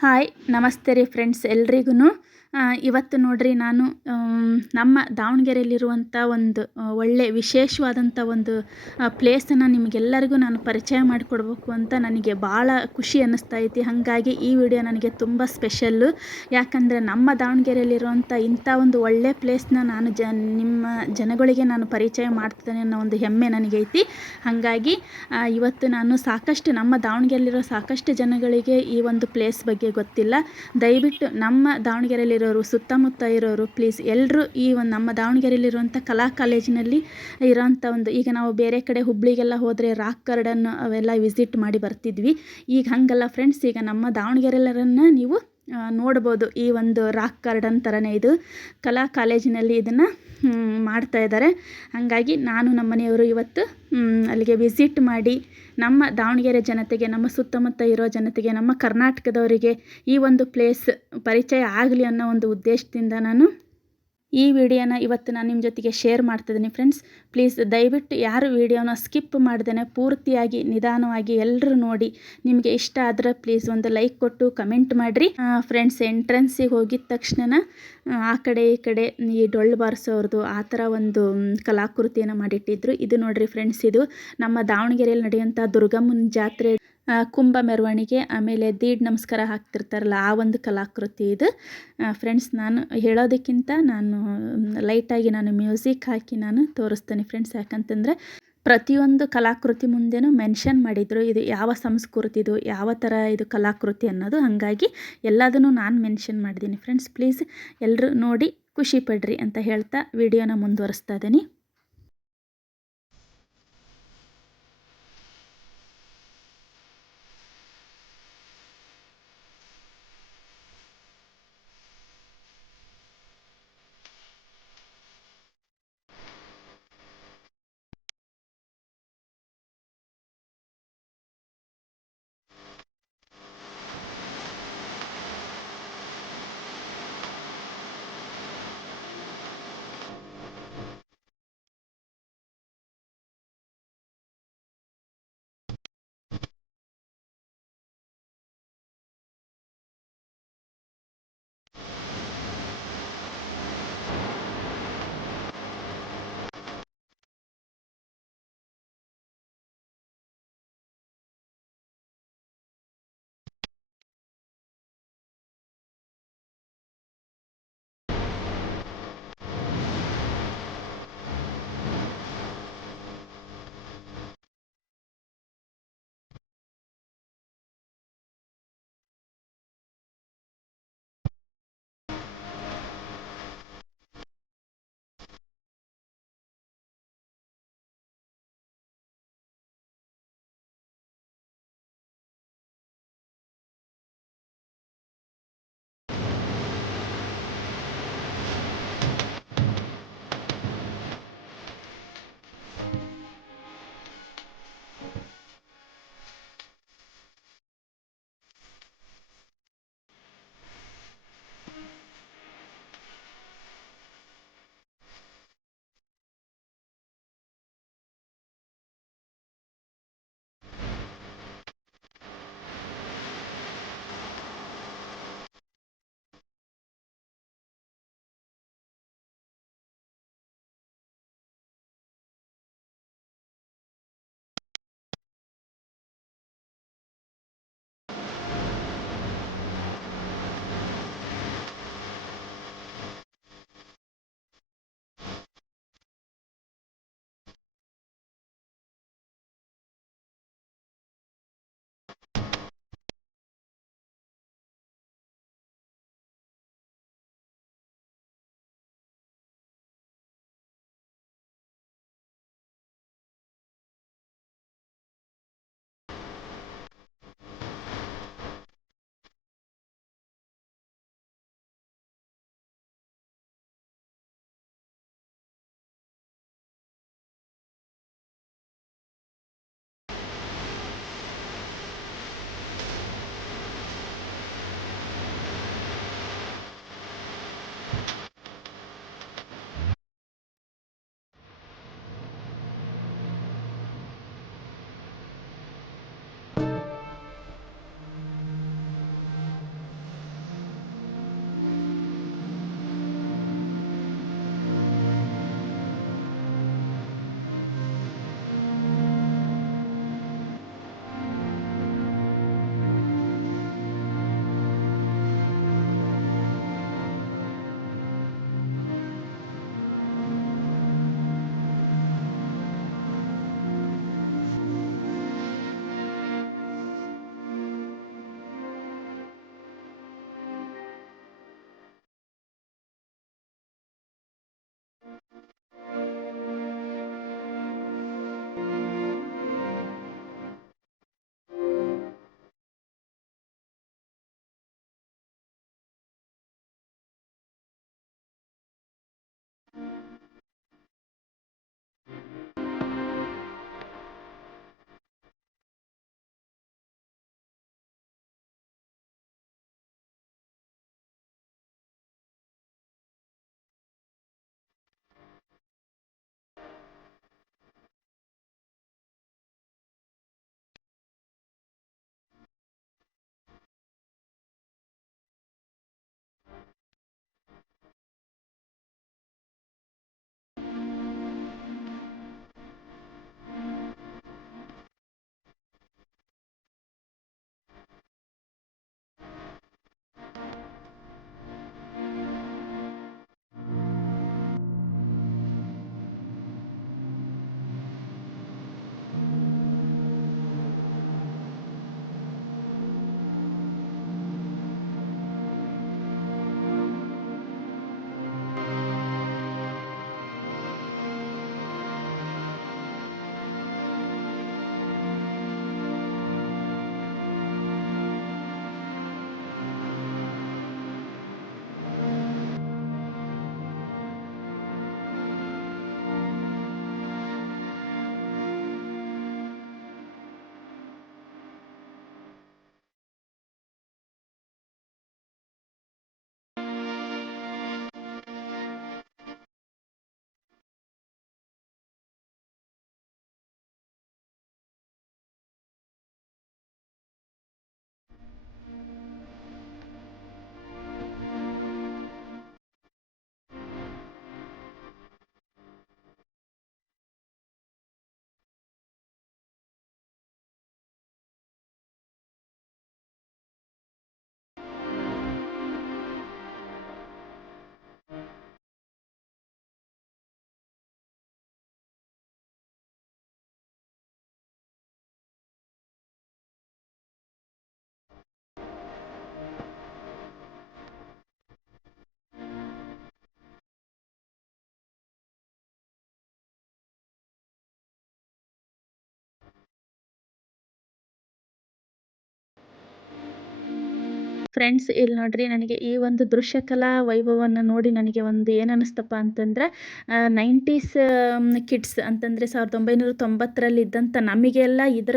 Hi ನಮಸ್ತೆ ರೀ friends ಎಲ್ರಿಗೂ ಇವತ್ತು ನೋಡ್ರಿ ನಾನು ನಮ್ಮ ದಾವಣಗೆರೆಯಲ್ಲಿರುವಂಥ ಒಂದು ಒಳ್ಳೆ ವಿಶೇಷವಾದಂಥ ಒಂದು ಪ್ಲೇಸನ್ನು ನಿಮಗೆಲ್ಲರಿಗೂ ನಾನು ಪರಿಚಯ ಮಾಡಿಕೊಡ್ಬೇಕು ಅಂತ ನನಗೆ ಭಾಳ ಖುಷಿ ಅನ್ನಿಸ್ತಾ ಐತಿ. ಹಾಗಾಗಿ ಈ ವಿಡಿಯೋ ನನಗೆ ತುಂಬ ಸ್ಪೆಷಲ್ಲು. ಯಾಕಂದರೆ ನಮ್ಮ ದಾವಣಗೆರೆಯಲ್ಲಿರುವಂಥ ಇಂಥ ಒಂದು ಒಳ್ಳೆ ಪ್ಲೇಸ್ನ ನಾನು ನಿಮ್ಮ ಜನಗಳಿಗೆ ನಾನು ಪರಿಚಯ ಮಾಡ್ತಿದ್ದೇನೆ ಅನ್ನೋ ಒಂದು ಹೆಮ್ಮೆ ನನಗೈತಿ. ಹಾಗಾಗಿ ಇವತ್ತು ನಾನು ನಮ್ಮ ದಾವಣಗೆರೆಯಲ್ಲಿರೋ ಸಾಕಷ್ಟು ಜನಗಳಿಗೆ ಈ ಒಂದು ಪ್ಲೇಸ್ ಬಗ್ಗೆ ಗೊತ್ತಿಲ್ಲ. ದಯವಿಟ್ಟು ನಮ್ಮ ದಾವಣಗೆರೆಯಲ್ಲಿರೋರು ಸುತ್ತಮುತ್ತ ಇರೋರು ಪ್ಲೀಸ್ ಎಲ್ಲರೂ ಈ ಒಂದು ನಮ್ಮ ದಾವಣಗೆರೆಯಲ್ಲಿರುವಂಥ ಕಲಾ ಕಾಲೇಜಿನಲ್ಲಿ ಇರೋಂಥ ಒಂದು ಈಗ ನಾವು ಬೇರೆ ಕಡೆ ಹುಬ್ಳಿಗೆಲ್ಲ ಹೋದರೆ ರಾಕ್ ಗಾರ್ಡನ್ ಅವೆಲ್ಲ ವಿಸಿಟ್ ಮಾಡಿ ಬರ್ತಿದ್ವಿ. ಈಗ ಹಾಗಲ್ಲ ಫ್ರೆಂಡ್ಸ್, ಈಗ ನಮ್ಮ ದಾವಣಗೆರೆಯಲ್ಲರನ್ನು ನೀವು ನೋಡ್ಬೋದು. ಈ ಒಂದು ರಾಕ್ ಗಾರ್ಡನ್ ಥರನೇ ಇದು ಕಲಾ ಕಾಲೇಜಿನಲ್ಲಿ ಇದನ್ನು ಮಾಡ್ತಾ ಇದ್ದಾರೆ. ಹಾಗಾಗಿ ನಾನು ನಮ್ಮ ಮನೆಯವರು ಇವತ್ತು ಅಲ್ಲಿಗೆ ವಿಸಿಟ್ ಮಾಡಿ ನಮ್ಮ ದಾವಣಗೆರೆ ಜನತೆಗೆ, ನಮ್ಮ ಸುತ್ತಮುತ್ತ ಇರೋ ಜನತೆಗೆ, ನಮ್ಮ ಕರ್ನಾಟಕದವರಿಗೆ ಈ ಒಂದು ಪ್ಲೇಸ್ ಪರಿಚಯ ಆಗಲಿ ಅನ್ನೋ ಒಂದು ಉದ್ದೇಶದಿಂದ ನಾನು ಈ ವಿಡಿಯೋನ ಇವತ್ತು ನಾನು ನಿಮ್ಮ ಜೊತೆಗೆ ಶೇರ್ ಮಾಡ್ತಿದ್ದೀನಿ ಫ್ರೆಂಡ್ಸ್. ಪ್ಲೀಸ್ ದಯವಿಟ್ಟು ಯಾರು ವಿಡಿಯೋನ ಸ್ಕಿಪ್ ಮಾಡ್ದೇನೆ ಪೂರ್ತಿಯಾಗಿ ನಿಧಾನವಾಗಿ ಎಲ್ಲರೂ ನೋಡಿ. ನಿಮಗೆ ಇಷ್ಟ ಆದರೆ ಪ್ಲೀಸ್ ಒಂದು ಲೈಕ್ ಕೊಟ್ಟು ಕಮೆಂಟ್ ಮಾಡಿರಿ ಫ್ರೆಂಡ್ಸ್. ಎಂಟ್ರೆನ್ಸಿಗೆ ಹೋಗಿದ ತಕ್ಷಣ ಆ ಕಡೆ ಈ ಕಡೆ ಈ ಡೊಳ್ಳು ಬಾರಿಸೋರ್ದು ಆ ಥರ ಒಂದು ಕಲಾಕೃತಿಯನ್ನು ಮಾಡಿಟ್ಟಿದ್ರು. ಇದು ನೋಡಿರಿ ಫ್ರೆಂಡ್ಸ್, ಇದು ನಮ್ಮ ದಾವಣಗೆರೆಯಲ್ಲಿ ನಡೆಯುವಂಥ ದುರ್ಗಮ್ಮನ ಜಾತ್ರೆ ಕುಂಭ ಮೆರವಣಿಗೆ, ಆಮೇಲೆ ದೀಡ್ ನಮಸ್ಕಾರ ಹಾಕ್ತಿರ್ತಾರಲ್ಲ ಆ ಒಂದು ಕಲಾಕೃತಿ ಇದು ಫ್ರೆಂಡ್ಸ್. ನಾನು ಹೇಳೋದಕ್ಕಿಂತ ನಾನು ಲೈಟಾಗಿ ನಾನು ಮ್ಯೂಸಿಕ್ ಹಾಕಿ ನಾನು ತೋರಿಸ್ತೇನೆ ಫ್ರೆಂಡ್ಸ್. ಯಾಕಂತಂದರೆ ಪ್ರತಿಯೊಂದು ಕಲಾಕೃತಿ ಮುಂದೆನೂ ಮೆನ್ಷನ್ ಮಾಡಿದರು ಇದು ಯಾವ ಸಂಸ್ಕೃತಿದು, ಯಾವ ಥರ ಇದು ಕಲಾಕೃತಿ ಅನ್ನೋದು. ಹಾಗಾಗಿ ಎಲ್ಲದನ್ನು ನಾನು ಮೆನ್ಷನ್ ಮಾಡಿದ್ದೀನಿ ಫ್ರೆಂಡ್ಸ್. ಪ್ಲೀಸ್ ಎಲ್ಲರೂ ನೋಡಿ ಖುಷಿ ಪಡ್ರಿ ಅಂತ ಹೇಳ್ತಾ ವಿಡಿಯೋನ ಮುಂದುವರಿಸ್ತಾ ಇದ್ದೀನಿ. ಫ್ರೆಂಡ್ಸ್ ಇಲ್ಲಿ ನೋಡ್ರಿ, ನನಗೆ ಈ ಒಂದು ದೃಶ್ಯಕಲಾ ವೈಭವವನ್ನು ನೋಡಿ ನನಗೆ ಒಂದು ಏನು ಅನ್ನಿಸ್ತಪ್ಪ ಅಂತಂದ್ರೆ, 90s ಕಿಡ್ಸ್ ಅಂತಂದರೆ 1990ರಲ್ಲಿ ಇದ್ದಂಥ ನಮಗೆಲ್ಲ ಇದರ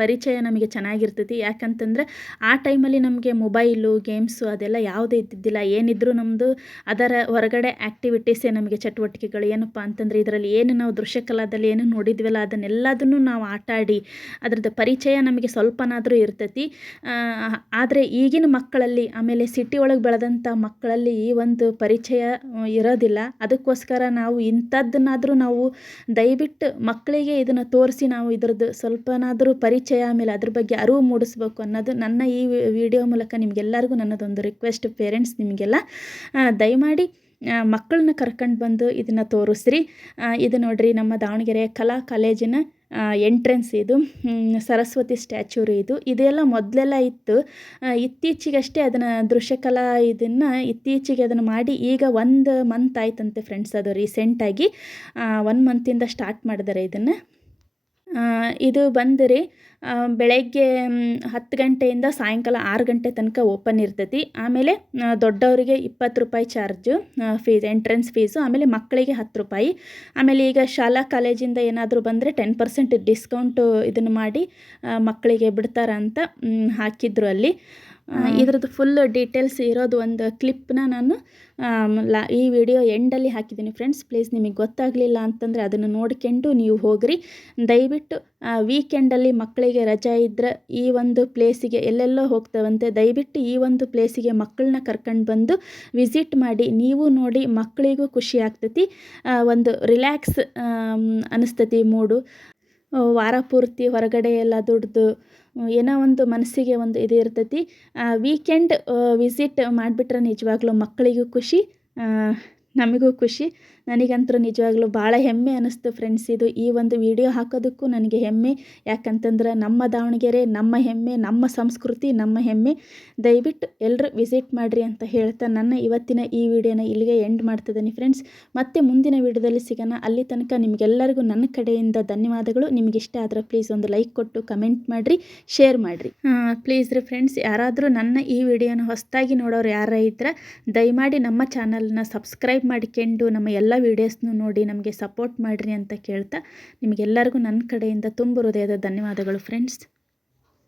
ಪರಿಚಯ ನಮಗೆ ಚೆನ್ನಾಗಿರ್ತೈತಿ. ಯಾಕಂತಂದ್ರೆ ಆ ಟೈಮಲ್ಲಿ ನಮಗೆ ಮೊಬೈಲು, ಗೇಮ್ಸು ಅದೆಲ್ಲ ಯಾವುದೇ ಇದ್ದಿದ್ದಿಲ್ಲ. ಏನಿದ್ರು ನಮ್ಮದು ಅದರ ಹೊರಗಡೆ ಆ್ಯಕ್ಟಿವಿಟೀಸೇ ನಮಗೆ ಚಟುವಟಿಕೆಗಳು. ಏನಪ್ಪ ಅಂತಂದರೆ ಇದರಲ್ಲಿ ಏನು ನಾವು ದೃಶ್ಯಕಲಾದಲ್ಲಿ ಏನು ನೋಡಿದ್ವಲ್ಲ ಅದನ್ನೆಲ್ಲದನ್ನು ನಾವು ಆಟಾಡಿ ಅದ್ರದ್ದು ಪರಿಚಯ ನಮಗೆ ಸ್ವಲ್ಪನಾದರೂ ಇರ್ತೈತಿ. ಆದರೆ ಈಗಿನ ಮಕ್ಕಳಲ್ಲಿ, ಆಮೇಲೆ ಸಿಟಿ ಒಳಗೆ ಬೆಳೆದಂಥ ಮಕ್ಕಳಲ್ಲಿ ಈ ಒಂದು ಪರಿಚಯ ಇರೋದಿಲ್ಲ. ಅದಕ್ಕೋಸ್ಕರ ನಾವು ಇಂಥದ್ದನ್ನಾದರೂ ನಾವು ದಯವಿಟ್ಟು ಮಕ್ಕಳಿಗೆ ಇದನ್ನು ತೋರಿಸಿ ನಾವು ಇದ್ರದ್ದು ಸ್ವಲ್ಪನಾದರೂ ಪರಿಚಯ, ಆಮೇಲೆ ಅದ್ರ ಬಗ್ಗೆ ಅರಿವು ಮೂಡಿಸ್ಬೇಕು ಅನ್ನೋದು ನನ್ನ ಈ ವಿಡಿಯೋ ಮೂಲಕ ನಿಮಗೆಲ್ಲರಿಗೂ ನನ್ನದೊಂದು ರಿಕ್ವೆಸ್ಟ್. ಪೇರೆಂಟ್ಸ್ ನಿಮಗೆಲ್ಲ ದಯಮಾಡಿ ಮಕ್ಕಳನ್ನ ಕರ್ಕೊಂಡು ಬಂದು ಇದನ್ನು ತೋರಿಸ್ರಿ. ಇದು ನೋಡ್ರಿ, ನಮ್ಮ ದಾವಣಗೆರೆ ಕಲಾ ಕಾಲೇಜಿನ ಎಂಟ್ರೆನ್ಸ್ ಇದು. ಸರಸ್ವತಿ ಸ್ಟ್ಯಾಚ್ಯೂ ಇದು. ಇದೆಲ್ಲ ಮೊದಲೆಲ್ಲ ಇತ್ತು. ಇತ್ತೀಚೆಗಷ್ಟೇ ಅದನ್ನು ದೃಶ್ಯಕಲಾ ಇದನ್ನು ಇತ್ತೀಚೆಗೆ ಅದನ್ನು ಮಾಡಿ ಈಗ 1 ಮಂತ್ ಆಯ್ತಂತೆ ಫ್ರೆಂಡ್ಸ್. ಅದು ರೀಸೆಂಟಾಗಿ 1 ಮಂತಿಂದ ಸ್ಟಾರ್ಟ್ ಮಾಡಿದ್ದಾರೆ ಇದನ್ನು. ಇದು ಬಂದರೆ ಬೆಳಗ್ಗೆ 10 ಗಂಟೆಯಿಂದ ಸಾಯಂಕಾಲ 6 ಗಂಟೆ ತನಕ ಓಪನ್ ಇರ್ತೈತಿ. ಆಮೇಲೆ ದೊಡ್ಡವರಿಗೆ 20 ರೂಪಾಯಿ ಚಾರ್ಜು ಫೀಸ್, ಎಂಟ್ರೆನ್ಸ್ ಫೀಸು. ಆಮೇಲೆ ಮಕ್ಕಳಿಗೆ 10 ರೂಪಾಯಿ. ಆಮೇಲೆ ಈಗ ಶಾಲಾ ಕಾಲೇಜಿಂದ ಏನಾದರೂ ಬಂದರೆ 10% ಡಿಸ್ಕೌಂಟು ಇದನ್ನು ಮಾಡಿ ಮಕ್ಕಳಿಗೆ ಬಿಡ್ತಾರ ಅಂತ ಹಾಕಿದ್ರು ಅಲ್ಲಿ. ಇದ್ರದ್ದು ಫುಲ್ ಡೀಟೇಲ್ಸ್ ಇರೋದು ಒಂದು ಕ್ಲಿಪ್ನ ನಾನು ಈ ವಿಡಿಯೋ ಎಂಡಲ್ಲಿ ಹಾಕಿದ್ದೀನಿ ಫ್ರೆಂಡ್ಸ್. ಪ್ಲೀಸ್ ನಿಮಗೆ ಗೊತ್ತಾಗಲಿಲ್ಲ ಅಂತಂದರೆ ಅದನ್ನು ನೋಡ್ಕೊಂಡು ನೀವು ಹೋಗ್ರಿ. ದಯವಿಟ್ಟು ವೀಕೆಂಡಲ್ಲಿ ಮಕ್ಕಳಿಗೆ ರಜೆ ಇದ್ದರೆ ಈ ಒಂದು ಪ್ಲೇಸಿಗೆ, ಎಲ್ಲೆಲ್ಲೋ ಹೋಗ್ತಾವಂತೆ, ದಯವಿಟ್ಟು ಈ ಒಂದು ಪ್ಲೇಸಿಗೆ ಮಕ್ಕಳನ್ನ ಕರ್ಕೊಂಡು ಬಂದು ವಿಸಿಟ್ ಮಾಡಿ. ನೀವು ನೋಡಿ, ಮಕ್ಕಳಿಗೂ ಖುಷಿ ಆಗ್ತೈತಿ, ಒಂದು ರಿಲ್ಯಾಕ್ಸ್ ಅನ್ನಿಸ್ತೈತಿ ಮೂಡು. ವಾರ ಪೂರ್ತಿ ಹೊರಗಡೆ ಎಲ್ಲ ದುಡ್ದು ಏನೋ ಒಂದು ಮನಸ್ಸಿಗೆ ಒಂದು ಇದು ಇರ್ತೈತಿ. ವೀಕೆಂಡ್ ವಿಸಿಟ್ ಮಾಡಿಬಿಟ್ರೆ ನಿಜವಾಗ್ಲೂ ಮಕ್ಕಳಿಗೂ ಖುಷಿ, ನಮಗೂ ಖುಷಿ. ನನಗಂತೂ ನಿಜವಾಗ್ಲೂ ಭಾಳ ಹೆಮ್ಮೆ ಅನ್ನಿಸ್ತು ಫ್ರೆಂಡ್ಸ್. ಈ ಒಂದು ವಿಡಿಯೋ ಹಾಕೋದಕ್ಕೂ ನನಗೆ ಹೆಮ್ಮೆ. ಯಾಕಂತಂದ್ರೆ ನಮ್ಮ ದಾವಣಗೆರೆ ನಮ್ಮ ಹೆಮ್ಮೆ, ನಮ್ಮ ಸಂಸ್ಕೃತಿ ನಮ್ಮ ಹೆಮ್ಮೆ. ದಯವಿಟ್ಟು ಎಲ್ಲರೂ ವಿಸಿಟ್ ಮಾಡಿರಿ ಅಂತ ಹೇಳ್ತಾ ನನ್ನ ಇವತ್ತಿನ ಈ ವಿಡಿಯೋನ ಇಲ್ಲಿಗೆ ಎಂಡ್ ಮಾಡ್ತಿದ್ದೀನಿ ಫ್ರೆಂಡ್ಸ್. ಮತ್ತೆ ಮುಂದಿನ ವಿಡಿಯೋದಲ್ಲಿ ಸಿಗೋಣ. ಅಲ್ಲಿ ತನಕ ನಿಮಗೆಲ್ಲರಿಗೂ ನನ್ನ ಕಡೆಯಿಂದ ಧನ್ಯವಾದಗಳು. ನಿಮಗೆ ಇಷ್ಟ ಆದರೆ ಪ್ಲೀಸ್ ಒಂದು ಲೈಕ್ ಕೊಟ್ಟು ಕಮೆಂಟ್ ಮಾಡಿರಿ, ಶೇರ್ ಮಾಡಿರಿ ಪ್ಲೀಸ್ ರೀ ಫ್ರೆಂಡ್ಸ್. ಯಾರಾದರೂ ನನ್ನ ಈ ವಿಡಿಯೋನ ಹೊಸದಾಗಿ ನೋಡೋರು ಯಾರ ಇದ್ದರೆ ದಯಮಾಡಿ ನಮ್ಮ ಚಾನಲ್ನ ಸಬ್ಸ್ಕ್ರೈಬ್ ಮಾಡಿಕೊಂಡು ನಮ್ಮ ಎಲ್ಲ ವೀಡಿಯೋಸ್ನು ನೋಡಿ ನಮಗೆ ಸಪೋರ್ಟ್ ಮಾಡಿರಿ ಅಂತ ಕೇಳ್ತಾ ನಿಮಗೆಲ್ಲರಿಗೂ ನನ್ನ ಕಡೆಯಿಂದ ತುಂಬ ಹೃದಯದ ಧನ್ಯವಾದಗಳು ಫ್ರೆಂಡ್ಸ್.